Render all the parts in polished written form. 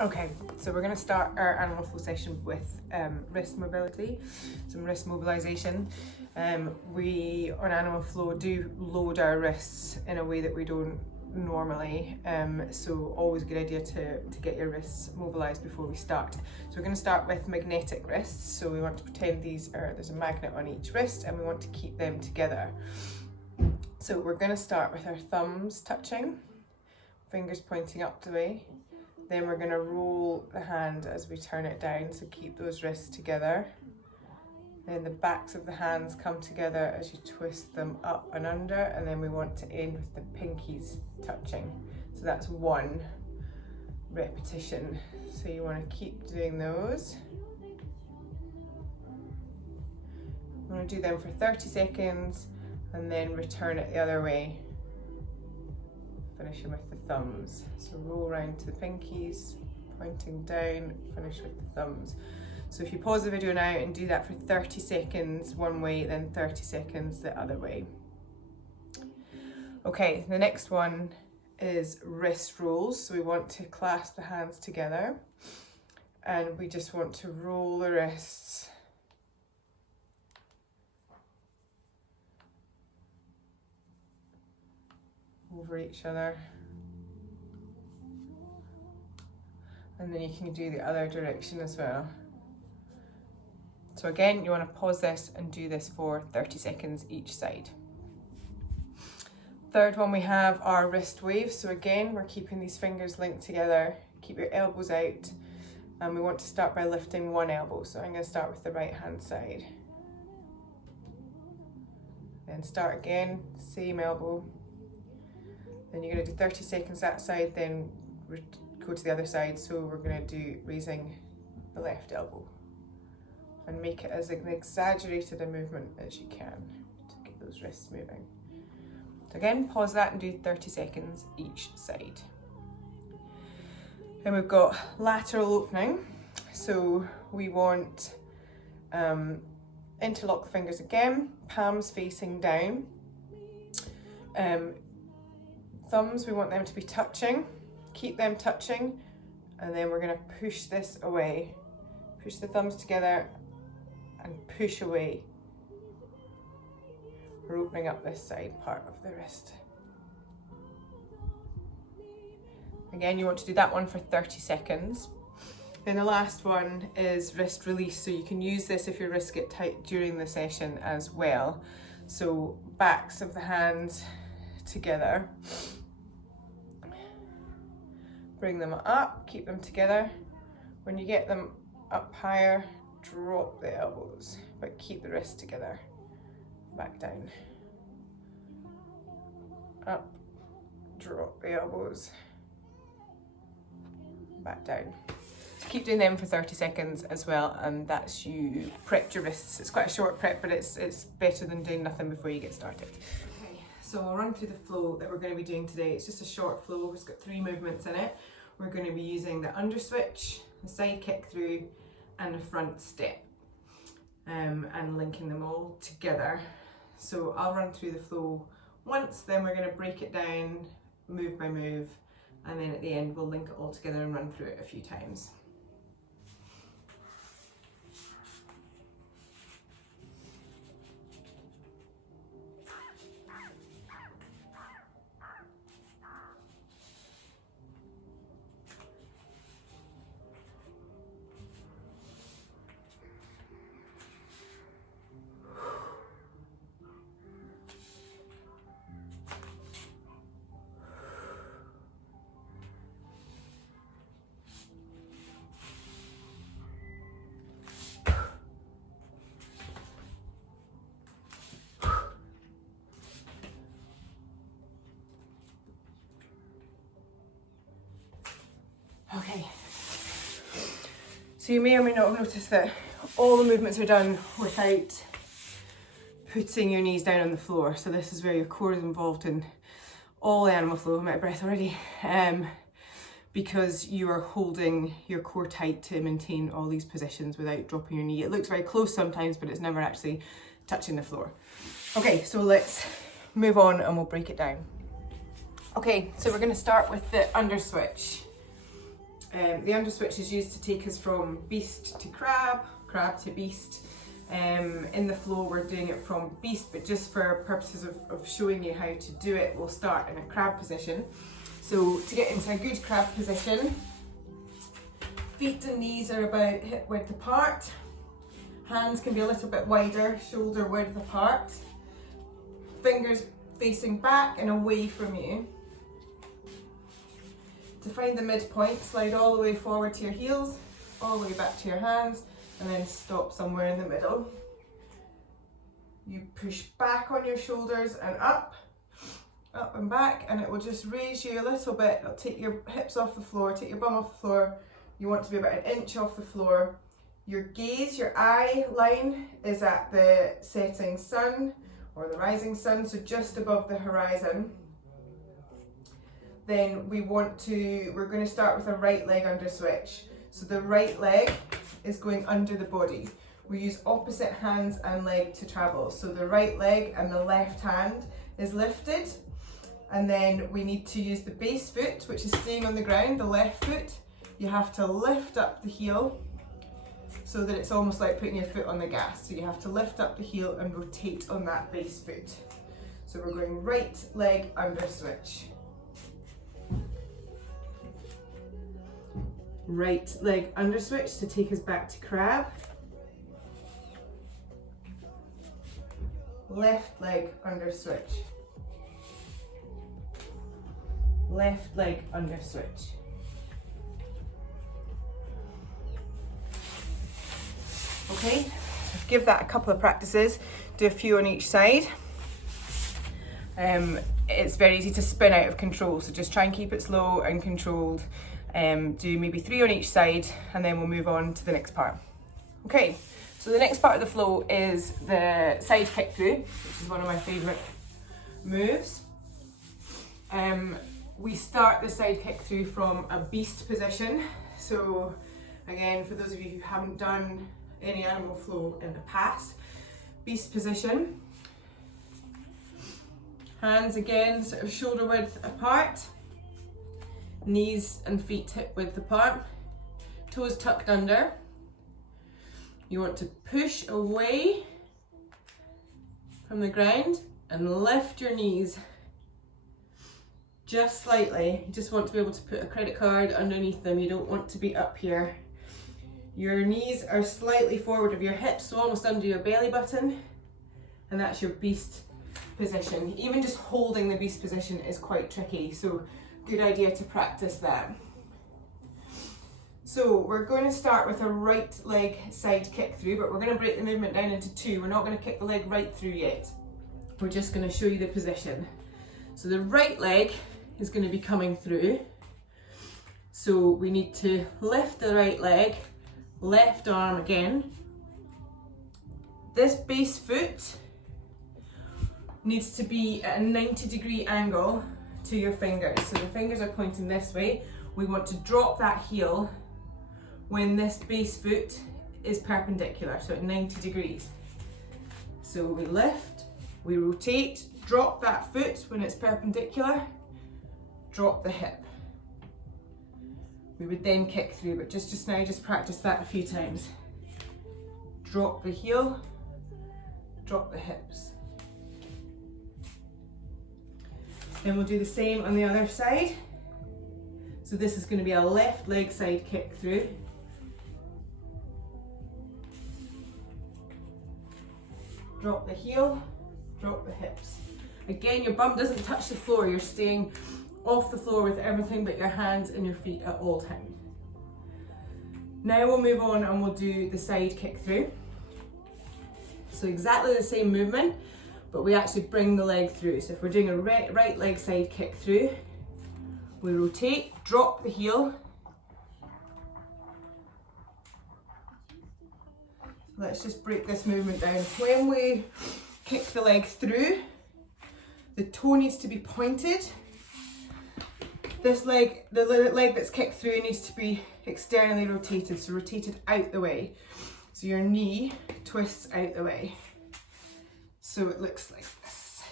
Okay, so we're going to start our animal flow session with wrist mobility, some wrist mobilization. We on animal flow do load our wrists in a way that we don't normally, so always a good idea to get your wrists mobilized before we start. So we're going to start with magnetic wrists. So we want to pretend there's a magnet on each wrist and we want to keep them together. So we're going to start with our thumbs touching, fingers pointing up the way. Then we're going to roll the hand as we turn it down, so keep those wrists together. Then the backs of the hands come together as you twist them up and under, and then we want to end with the pinkies touching. So that's one repetition. So you want to keep doing those. You want to do them for 30 seconds and then return it the other way. Finishing with the thumbs. So roll around to the pinkies, pointing down, finish with the thumbs. So if you pause the video now and do that for 30 seconds one way, then 30 seconds the other way. Okay, the next one is wrist rolls. So we want to clasp the hands together and we just want to roll the wrists over each other, and then you can do the other direction as well. So again, you want to pause this and do this for 30 seconds each side. Third one, we have our wrist waves. So again, we're keeping these fingers linked together. Keep your elbows out, and we want to start by lifting one elbow. So I'm going to start with the right hand side, then start again, same elbow. Then you're going to do 30 seconds that side, then go to the other side. So we're going to do raising the left elbow and make it as an exaggerated a movement as you can to get those wrists moving. So again, pause that and do 30 seconds each side. Then we've got lateral opening. So we want interlock the fingers again, palms facing down. Thumbs, we want them to be touching, keep them touching, and then we're going to push this away. Push the thumbs together and push away. We're opening up this side part of the wrist. Again, you want to do that one for 30 seconds. Then the last one is wrist release. So you can use this if your wrists get tight during the session as well. So backs of the hands together. Bring them up, keep them together. When you get them up higher, drop the elbows, but keep the wrists together. Back down. Up, drop the elbows. Back down. So keep doing them for 30 seconds as well, and that's you prepped your wrists. It's quite a short prep, but it's better than doing nothing before you get started. So I'll run through the flow that we're going to be doing today. It's just a short flow. It's got 3 movements in it. We're going to be using the under switch, the side kick through, and the front step, and linking them all together. So I'll run through the flow once, then we're going to break it down move by move, and then at the end we'll link it all together and run through it a few times. Okay, so you may or may not have noticed that all the movements are done without putting your knees down on the floor. So this is where your core is involved in all the animal flow. I'm out of breath already. Because you are holding your core tight to maintain all these positions without dropping your knee. It looks very close sometimes, but it's never actually touching the floor. Okay, so let's move on and we'll break it down. Okay, so we're going to start with the under switch. The underswitch is used to take us from beast to crab, crab to beast. In the flow we're doing it from beast, but just for purposes of showing you how to do it, we'll start in a crab position. So to get into a good crab position, feet and knees are about hip width apart. Hands can be a little bit wider, shoulder width apart. Fingers facing back and away from you. To find the midpoint, slide all the way forward to your heels, all the way back to your hands, and then stop somewhere in the middle. You push back on your shoulders and up and back, and it will just raise you a little bit. It'll take your hips off the floor, take your bum off the floor. You want to be about an inch off the floor. Your gaze, your eye line is at the setting sun or the rising sun, so just above the horizon. Then we're going to start with a right leg under switch. So the right leg is going under the body. We use opposite hands and leg to travel. So the right leg and the left hand is lifted. And then we need to use the base foot, which is staying on the ground, the left foot. You have to lift up the heel so that it's almost like putting your foot on the gas. So you have to lift up the heel and rotate on that base foot. So we're going right leg under switch. Right leg under switch to take us back to crab. Left leg under switch. Left leg under switch. Okay, give that a couple of practices, do a few on each side. It's very easy to spin out of control, so just try and keep it slow and controlled. Do maybe 3 on each side, and then we'll move on to the next part. Okay, so the next part of the flow is the side kick through, which is one of my favourite moves. We start the side kick through from a beast position. So again, for those of you who haven't done any animal flow in the past, beast position. Hands again, sort of shoulder width apart. Knees and feet hip width apart. Toes tucked under. You want to push away from the ground and lift your knees just slightly. You just want to be able to put a credit card underneath them. You don't want to be up here. Your knees are slightly forward of your hips, so almost under your belly button, and that's your beast position. Even just holding the beast position is quite tricky, so good idea to practice that. So we're going to start with a right leg side kick through, but we're going to break the movement down into 2. We're not going to kick the leg right through yet. We're just going to show you the position. So the right leg is going to be coming through. So we need to lift the right leg, left arm again. This base foot needs to be at a 90-degree angle to your fingers. So the fingers are pointing this way. We want to drop that heel when this base foot is perpendicular, so at 90 degrees. So we lift, we rotate, drop that foot when it's perpendicular, drop the hip. We would then kick through, but just now, just practice that a few times. Drop the heel, drop the hips. Then we'll do the same on the other side. So this is going to be a left leg side kick through. Drop the heel, drop the hips. Again, your bum doesn't touch the floor. You're staying off the floor with everything but your hands and your feet at all times. Now we'll move on and we'll do the side kick through. So exactly the same movement, but we actually bring the leg through. So if we're doing a right leg side kick through, we rotate, drop the heel. Let's just break this movement down. When we kick the leg through, the toe needs to be pointed. This leg, the leg that's kicked through, needs to be externally rotated, so rotated out the way. So your knee twists out the way. So it looks like this.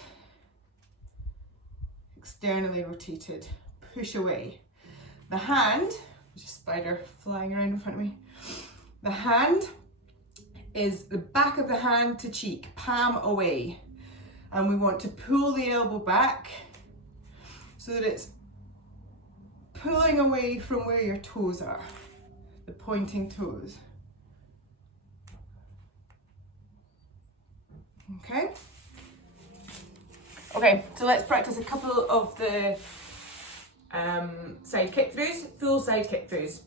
Externally rotated, push away. The hand, There's a spider flying around in front of me. The hand is the back of the hand to cheek, palm away. And we want to pull the elbow back so that it's pulling away from where your toes are, the pointing toes. Okay. Okay, so let's practice a couple of the side kick throughs, full side kick throughs.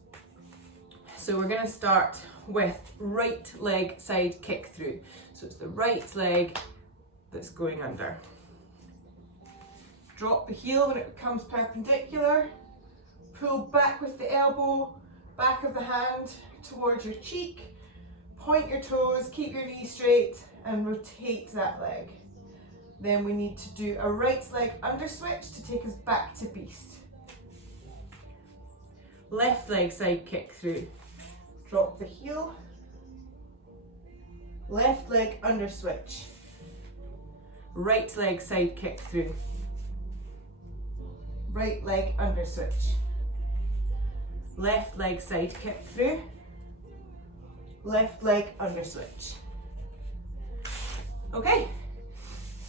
So we're going to start with right leg side kick through. So it's the right leg that's going under. Drop the heel when it becomes perpendicular. Pull back with the elbow, back of the hand towards your cheek. Point your toes, keep your knees straight and rotate that leg. Then we need to do a right leg under switch to take us back to beast. Left leg side kick through. Drop the heel. Left leg under switch. Right leg side kick through. Right leg under switch. Left leg side kick through. Left leg under switch. Okay.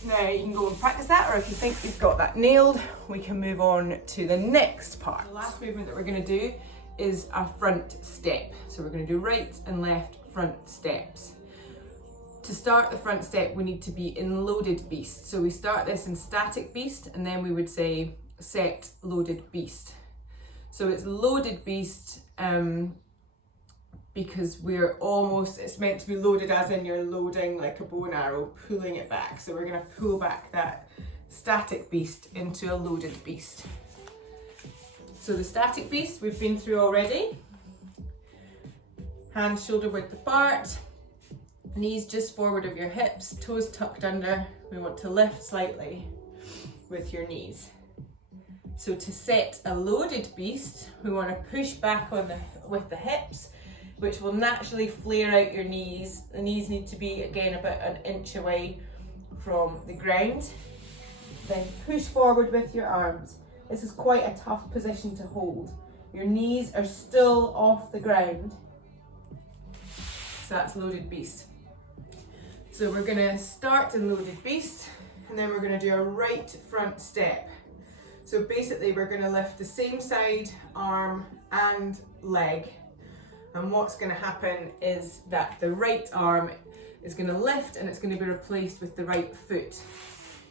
Now you can go and practice that, or if you think you've got that nailed, we can move on to the next part. The last movement that we're going to do is a front step. So we're going to do right and left front steps. To start the front step, we need to be in loaded beast. So we start this in static beast, and then we would say set loaded beast. So it's loaded beast because it's meant to be loaded as in you're loading like a bow and arrow, pulling it back. So we're going to pull back that static beast into a loaded beast. So the static beast we've been through already. Hands shoulder width apart, knees just forward of your hips, toes tucked under. We want to lift slightly with your knees. So to set a loaded beast, we want to push back with the hips, which will naturally flare out your knees. The knees need to be, again, about an inch away from the ground. Then push forward with your arms. This is quite a tough position to hold. Your knees are still off the ground. So that's loaded beast. So we're going to start in loaded beast, and then we're going to do a right front step. So basically we're going to lift the same side, arm and leg. And what's going to happen is that the right arm is going to lift and it's going to be replaced with the right foot.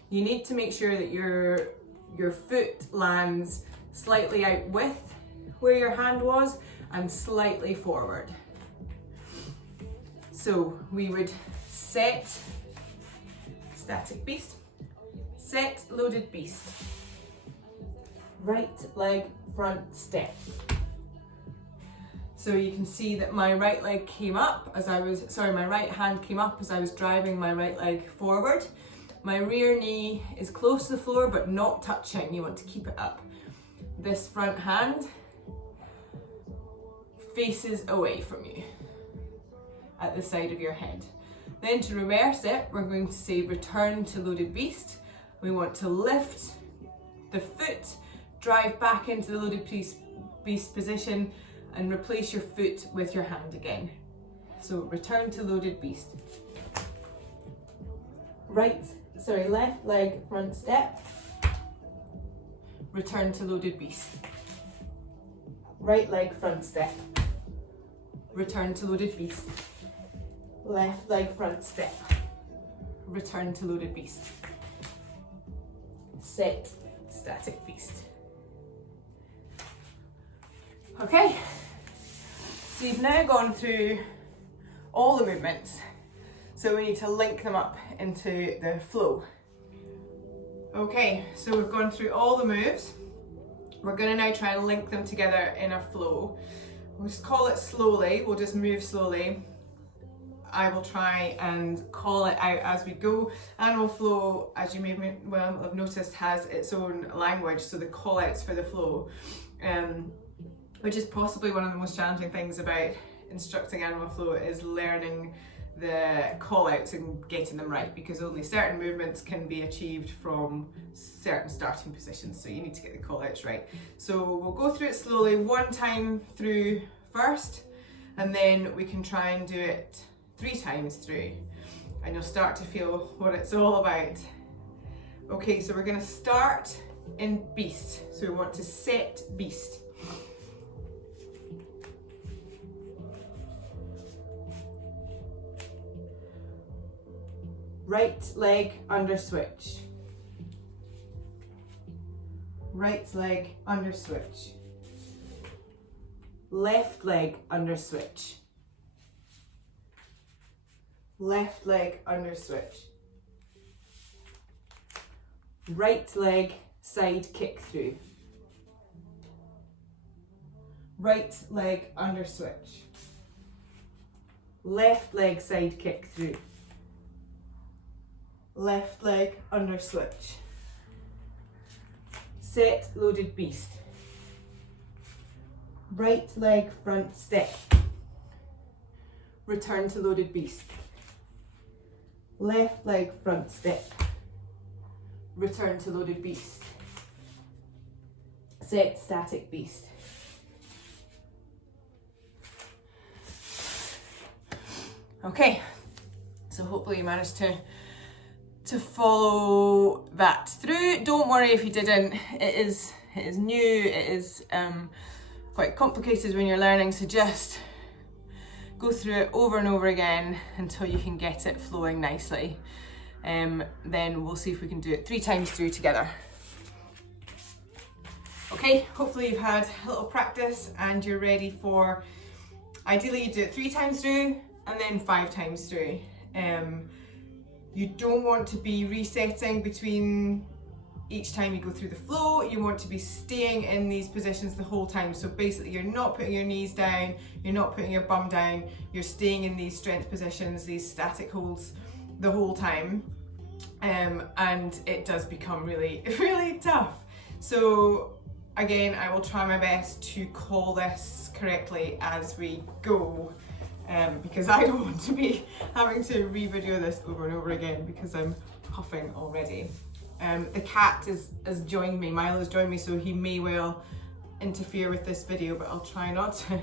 You need to make sure that your foot lands slightly out with where your hand was and slightly forward. So we would set static beast, set loaded beast, right leg front step. So you can see that my right hand came up as I was driving my right leg forward. My rear knee is close to the floor but not touching. You want to keep it up. This front hand faces away from you at the side of your head. Then to reverse it, we're going to say return to loaded beast. We want to lift the foot, drive back into the loaded beast position, and replace your foot with your hand again. So return to loaded beast. Left leg front step. Return to loaded beast. Right leg front step. Return to loaded beast. Left leg front step. Return to loaded beast. Set static beast. Okay, so you've now gone through all the movements, so we need to link them up into the flow. Okay, so we've gone through all the moves. We're going to now try and link them together in a flow. We'll just call it slowly, we'll just move slowly. I will try and call it out as we go. Animal flow, as you may well have noticed, has its own language, so the call outs for the flow. Which is possibly one of the most challenging things about instructing animal flow, is learning the call outs and getting them right, because only certain movements can be achieved from certain starting positions, so you need to get the call outs right. So we'll go through it slowly, one time through first, and then we can try and do it 3 times through, and you'll start to feel what it's all about. Okay, so we're going to start in beast. So we want to set beast. Right leg under switch. Right leg under switch. Left leg under switch. Left leg under switch. Right leg side kick through. Right leg under switch. Left leg side kick through. Left leg under switch. Set loaded beast. Right leg front step. Return to loaded beast. Left leg front step. Return to loaded beast. Set static beast. Okay, so hopefully you managed to follow that through. Don't worry if you didn't. It is new. It is quite complicated when you're learning. So just go through it over and over again until you can get it flowing nicely. Then we'll see if we can do it 3 times through together. Okay, hopefully you've had a little practice and you're ready for, ideally you do it 3 times through and then 5 times through. You don't want to be resetting between each time you go through the flow. You want to be staying in these positions the whole time. So basically you're not putting your knees down, you're not putting your bum down, you're staying in these strength positions, these static holds the whole time. And it does become really, really tough. So again, I will try my best to call this correctly as we go. Because I don't want to be having to re-video this over and over again because I'm puffing already. The cat has joined me, Milo's joined me, so he may well interfere with this video, but I'll try not to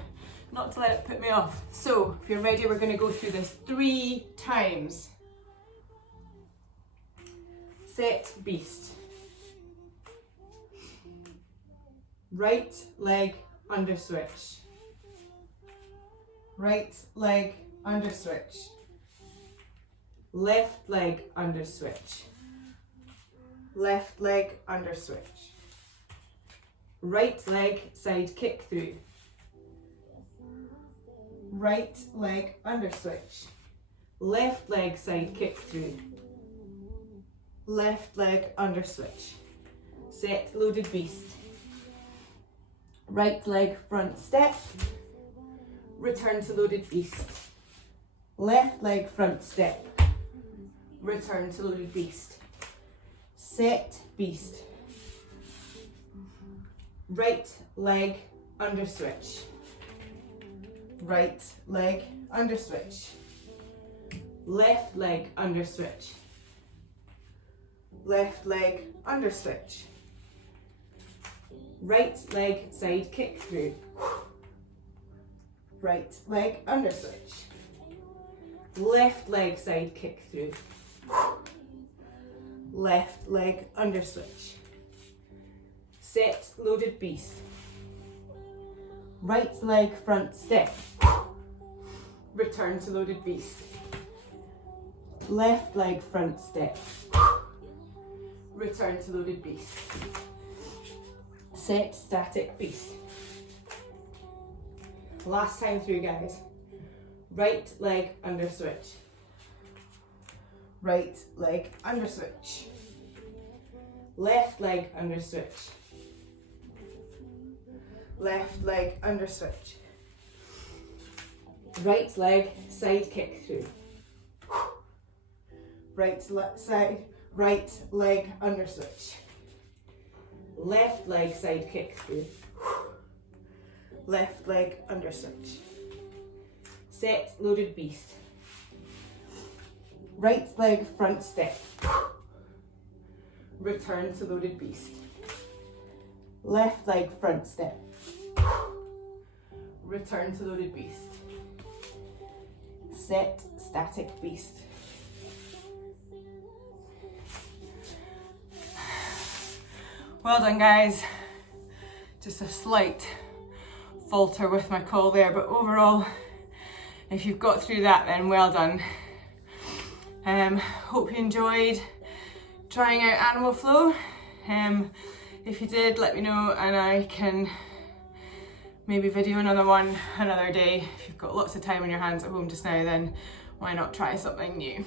let it put me off. So if you're ready, we're going to go through this 3 times. Set beast. Right leg under switch. Right leg under switch. Left leg under switch. Left leg under switch. Right leg side kick through. Right leg under switch. Left leg side kick through. Left leg under switch. Set loaded beast. Right leg front step. Return to loaded beast. Left leg front step. Return to loaded beast. Set beast. Right leg under switch. Right leg under switch. Left leg under switch. Left leg under switch. Right leg side kick through. Right leg under switch. Left leg side kick through. Left leg under switch. Set loaded beast. Right leg front step. Return to loaded beast. Left leg front step. Return to loaded beast. Set static beast. Last time through, guys. Right leg under switch. Right leg under switch. Left leg under switch. Left leg under switch. Right leg side kick through. Right leg under switch. Left leg side kick through. Left leg under switch. Set loaded beast. Right leg front step. Return to loaded beast. Left leg front step. Return to loaded beast. Set static beast. Well done, guys. Just a slight falter with my call there, but overall, if you've got through that, then well done. Hope you enjoyed trying out Animal Flow. If you did, let me know and I can maybe video another one another day. If you've got lots of time on your hands at home just now, then why not try something new?